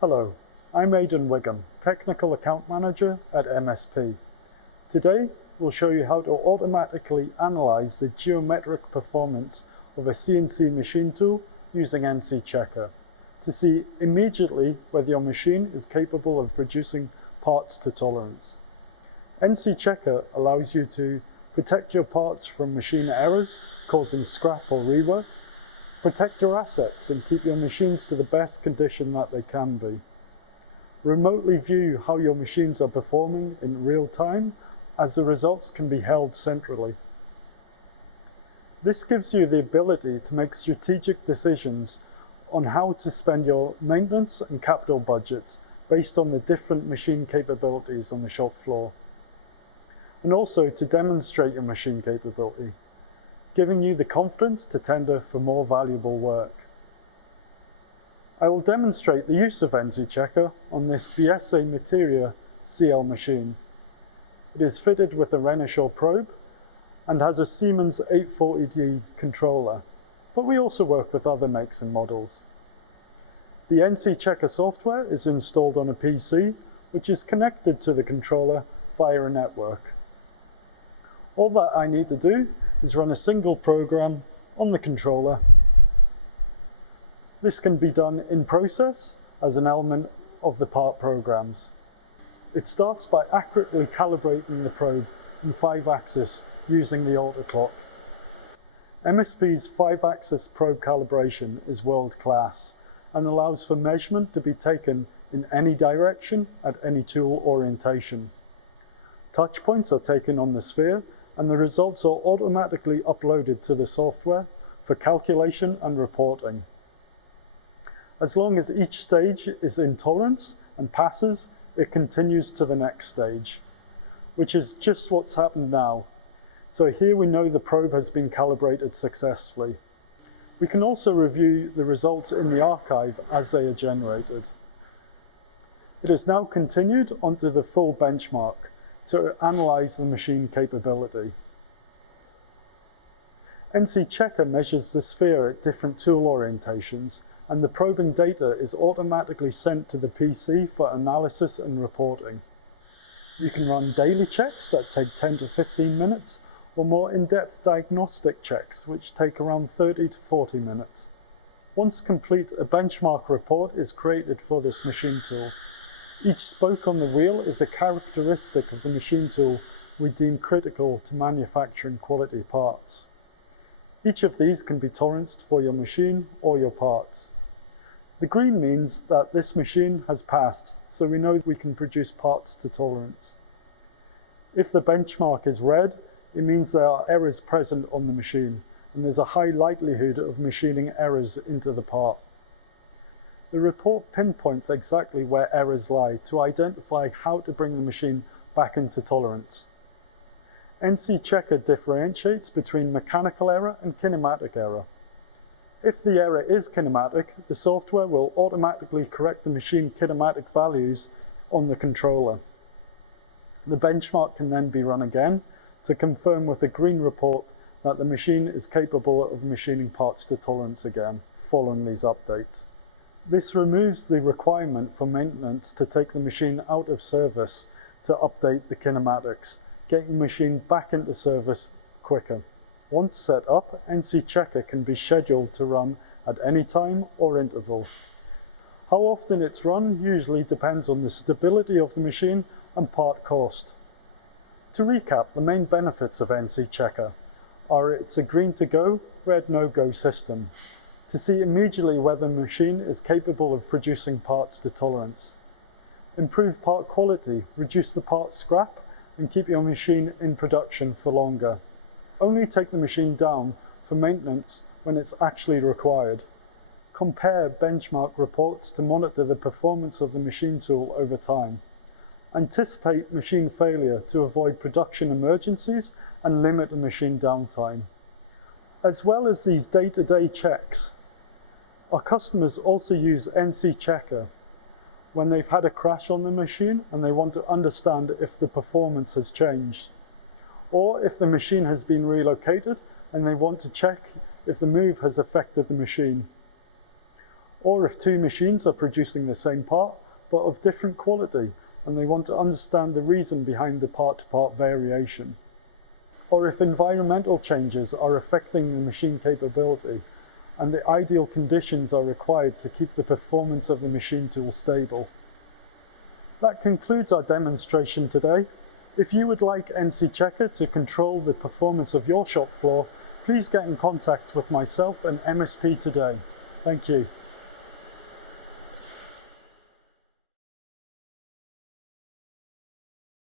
Hello, I'm Aidan Wigham, Technical Account Manager at MSP. Today, we'll show you how to automatically analyze the geometric performance of a CNC machine tool using NC Checker to see immediately whether your machine is capable of producing parts to tolerance. NC Checker allows you to protect your parts from machine errors causing scrap or rework, protect your assets and keep your machines to the best condition that they can be. Remotely view how your machines are performing in real time, as the results can be held centrally. This gives you the ability to make strategic decisions on how to spend your maintenance and capital budgets based on the different machine capabilities on the shop floor. And also to demonstrate your machine capability, giving you the confidence to tender for more valuable work. I will demonstrate the use of NC Checker on this BSA Materia CL machine. It is fitted with a Renishaw probe and has a Siemens 840D controller, but we also work with other makes and models. The NC Checker software is installed on a PC, which is connected to the controller via a network. All that I need to do is run a single program on the controller. This can be done in process as an element of the part programs. It starts by accurately calibrating the probe in 5-axis using the auto clock. MSP's 5-axis probe calibration is world class and allows for measurement to be taken in any direction at any tool orientation. Touch points are taken on the sphere and the results are automatically uploaded to the software for calculation and reporting. As long as each stage is in tolerance and passes, it continues to the next stage, which is just what's happened now. So here we know the probe has been calibrated successfully. We can also review the results in the archive as they are generated. It is now continued onto the full benchmark to analyze the machine capability. NC Checker measures the sphere at different tool orientations, and the probing data is automatically sent to the PC for analysis and reporting. You can run daily checks that take 10 to 15 minutes, or more in-depth diagnostic checks, which take around 30 to 40 minutes. Once complete, a benchmark report is created for this machine tool. Each spoke on the wheel is a characteristic of the machine tool we deem critical to manufacturing quality parts. Each of these can be toleranced for your machine or your parts. The green means that this machine has passed, so we know we can produce parts to tolerance. If the benchmark is red, it means there are errors present on the machine, and there's a high likelihood of machining errors into the part. The report pinpoints exactly where errors lie to identify how to bring the machine back into tolerance. NC Checker differentiates between mechanical error and kinematic error. If the error is kinematic, the software will automatically correct the machine kinematic values on the controller. The benchmark can then be run again to confirm with a green report that the machine is capable of machining parts to tolerance again following these updates. This removes the requirement for maintenance to take the machine out of service to update the kinematics, getting the machine back into service quicker. Once set up, NC Checker can be scheduled to run at any time or interval. How often it's run usually depends on the stability of the machine and part cost. To recap, the main benefits of NC Checker are it's a green to go, red no-go system to see immediately whether the machine is capable of producing parts to tolerance. Improve part quality, reduce the part scrap, and keep your machine in production for longer. Only take the machine down for maintenance when it's actually required. Compare benchmark reports to monitor the performance of the machine tool over time. Anticipate machine failure to avoid production emergencies and limit the machine downtime. As well as these day-to-day checks, our customers also use NC Checker when they've had a crash on the machine and they want to understand if the performance has changed, or if the machine has been relocated and they want to check if the move has affected the machine. or if two machines are producing the same part but of different quality and they want to understand the reason behind the part-to-part variation, or if environmental changes are affecting the machine capability and the ideal conditions are required to keep the performance of the machine tool stable. That concludes our demonstration today. If you would like NC Checker to control the performance of your shop floor, please get in contact with myself and MSP today. Thank you.